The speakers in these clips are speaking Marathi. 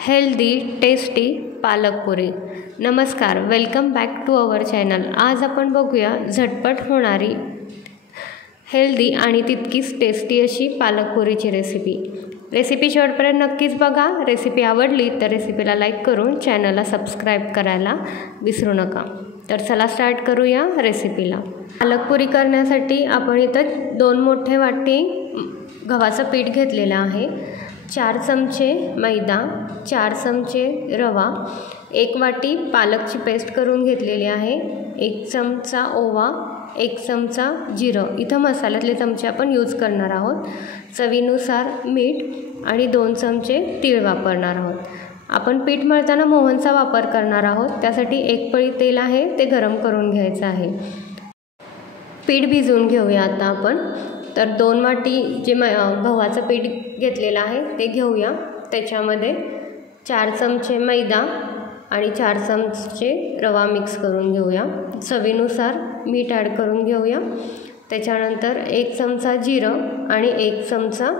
Healthy tasty palak puri. नमस्कार, welcome back to our channel. आज आपण बघूया झटपट होणारी हेल्दी आणि तितकीच टेस्टी अशी पालकपुरीची रेसिपी शेवटपर्यंत नक्कीच बघा। रेसिपी आवडली तर रेसिपीला लाईक करून चॅनलला सबस्क्राईब करायला विसरू नका। तर चला स्टार्ट करूया रेसिपीला। पालकपुरी करण्यासाठी आपण इथं 2 मोठे वाटी गव्हाचं पीठ घेतलेलं आहे, 4 चमचे मैदा, 4 चमचे रवा, 1 वाटी पालकची पेस्ट करून घेतलेली आहे, 1 चमचा ओवा, 1 चमचा जिरं, इथं मसाल्यातले चमचे आपण यूज करणार आहोत, चवीनुसार मीठ आणि 2 चमचे तीळ वापरणार आहोत। आपण पीठ मळताना मोहनचा वापर करणार आहोत, त्यासाठी 1 पळी तेल आहे ते गरम करून घ्यायचं आहे। पीठ भिजवून घेऊया आता आपण। तर 2 वाटी जे गव्हाचं पीठ घेतलेलं आहे ते घेऊया। त्याच्यामध्ये 4 चमचे मैदा आणि 4 चमचे रवा मिक्स करून घेऊया। चवीनुसार मीठ ॲड करून घेऊया। त्याच्यानंतर 1 चमचा जिरं आणि 1 चमचा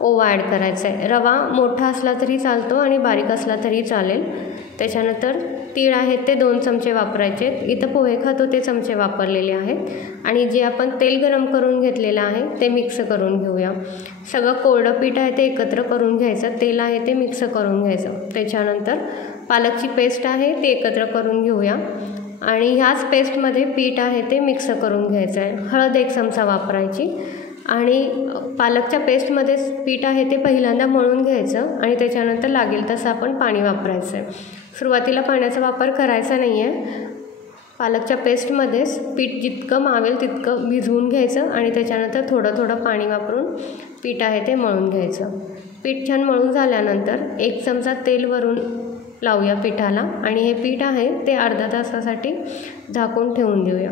ओवा ॲड करायचा आहे। रवा मोठा असला तरी चालतो आणि बारीक असला तरी चालेल। त्याच्यानंतर तीळ आहेत ते 2 चमचे वापरायचे। इथं पोहे खातो ते चमचे वापरलेले आहेत आणि जे आपण तेल गरम करून घेतलेलं आहे ते मिक्स करून घेऊया। सगळं कोरडं पीठ आहे ते एकत्र करून घ्यायचं, तेल आहे ते मिक्स करून घ्यायचं। त्याच्यानंतर पालकची पेस्ट आहे ते एकत्र करून घेऊया आणि ह्याच पेस्टमध्ये पीठ आहे ते मिक्स करून घ्यायचं आहे। हळद 1 चमचा वापरायची आणि पालकच्या पेस्टमध्येच पीठ आहे ते पहिल्यांदा मळून घ्यायचं आणि त्याच्यानंतर लागेल तसं आपण पाणी वापरायचं आहे। सुरुवातीला पाण्याचा वापर करायचा नाही आहे। पालकच्या पेस्टमध्येच पीठ जितकं मावेल तितकं भिजवून घ्यायचं आणि त्याच्यानंतर थोडं थोडं पाणी वापरून पीठ आहे ते मळून घ्यायचं। पीठ छान मळून झाल्यानंतर 1 चमचा तेल वरून लावूया पिठाला आणि हे पीठ आहे ते अर्धा तासासाठी झाकून ठेवून देऊया।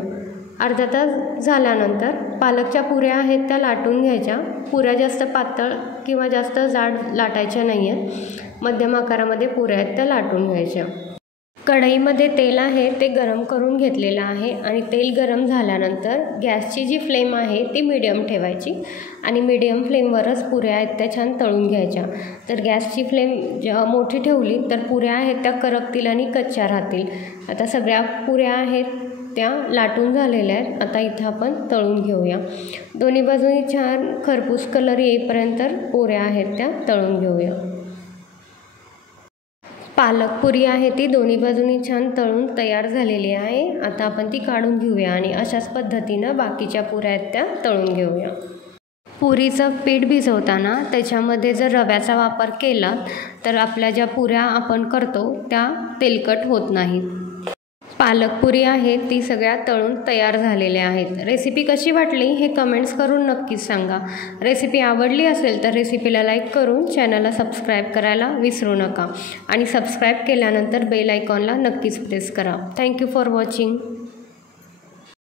अर्धा तास झाल्यानंतर पालकच्या पुऱ्या आहेत त्या लाटून घ्यायच्या। पुऱ्या जास्त पातळ किंवा जास्त जाड लाटायच्या नाही आहेत, मध्यम आकारामध्ये पुऱ्या आहेत त्या लाटून घ्यायच्या। कढईमध्ये तेल आहे ते गरम करून घेतलेलं आहे आणि तेल गरम झाल्यानंतर गॅसची जी फ्लेम आहे ती मीडियम ठेवायची आणि मीडियम फ्लेमवरच पुऱ्या आहेत त्या छान तळून घ्यायच्या। तर गॅसची फ्लेम मोठी ठेवली तर पुऱ्या आहेत त्या करपतील आणि कच्च्या राहतील। आता सगळ्या पुऱ्या आहेत त्या लाटून झालेल्या आहेत। आता इथं आपण तळून घेऊया। दोन्ही बाजूनी छान खरपूस कलर येईपर्यंत पुऱ्या आहेत त्या तळून घेऊया। पालकपुरी आहे ती दोन्ही बाजूनी छान तळून तयार झालेली आहे। आता आपण ती काढून घेऊया आणि अशाच पद्धतीनं बाकीच्या पुऱ्या आहेत त्या तळून घेऊया। पुरीचं पीठ भिजवताना त्याच्यामध्ये जर रव्याचा वापर केला तर आपल्या ज्या पुऱ्या आपण करतो त्या तेलकट होत नाहीत। पालकपुरी आहे ती सगळ्या तळून तयार झालेल्या आहेत। रेसिपी कशी वाटली हे कमेंट्स करून नक्कीच सांगा। रेसिपी आवडली असेल तर रेसिपीला लाईक करून चॅनलला सबस्क्राईब करायला विसरू नका आणि सबस्क्राईब केल्यानंतर बेल आयकॉनला नक्कीच प्रेस करा। Thank you for watching.